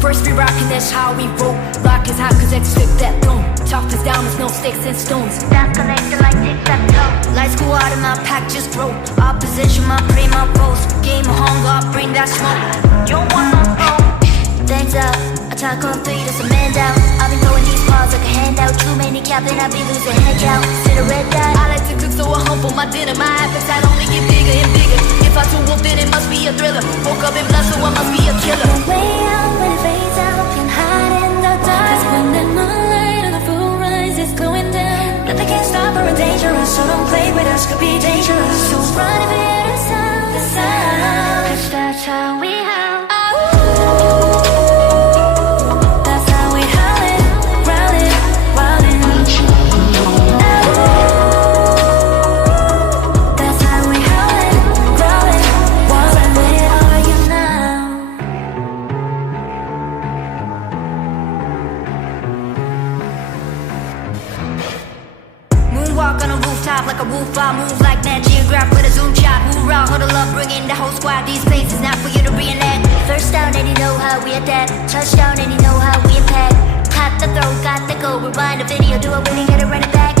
First we rockin', that's how we roll. Rock is hot cause it's flip that throne. Talk is down, there's no sticks and stones. That's connected like tic-tac-toe. Lights go out and my pack just grow. Opposition, my prey, my foes. Game of hunger, I bring that smoke. You don't want no smoke. Thanks up, attack on three, there's a man down. I've been going these bars like a handout. Too many captain, I be losing head count. See the red dot. I like to cook so I humble my dinner. My appetite only get bigger and bigger. If I too wolf, then it must be a thriller. Woke up in blood, so I must be a killer. Way out when it fades out, can hide in the dark. 'Cause when that moonlight and the full rise is going down, nothing can stop her, it's dangerous. So don't play with us, could be dangerous. So run if you hear the sound, the sound. 'Cause that's how we howl. That's how we howlin', growlin', wildin'. That's how we howlin', growlin', wildin'. Where are you now? Moonwalk on a rooftop like a wolf. I move like Nat Geograph with a zoom shot. Hoorah, huddle up, bring in the whole squad. These places not for you to reenact. First down and you know how we adapt. Touchdown and you know how we impact. Got the throw, got the goal. Rewind the video, do it when you gotta run it back.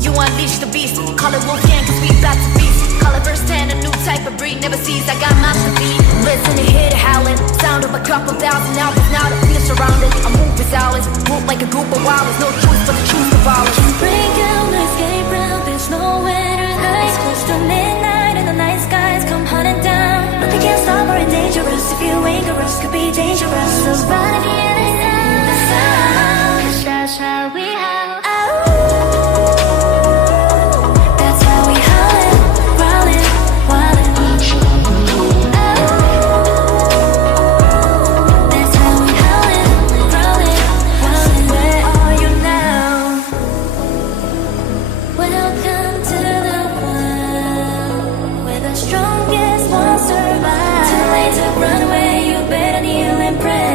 You unleash the beast. Call it Wolfgang cause we about to feast. Call it first hand, a new type of breed. Never sees, I got mouths to feed. Listen to hear the howling. Sound of a couple thousand albums. Now that we're surrounded, I move with hours. Move like a group of wilders. No choice but the truth of ours. Break out, no escape route. There's nowhere to hide. It's close to midnight and the night skies come hunting down. Nothing can stop or dangerous. If you anger us, could be dangerous. So run if you hear the sound, the sound. 'Cause that's how we howl. That's how we howlin', growlin', wildin'. That's how we howlin', growlin', wildin'. Where are you now? Welcome to the world where the strongest won't survive. Too late to run away, you better kneel and pray.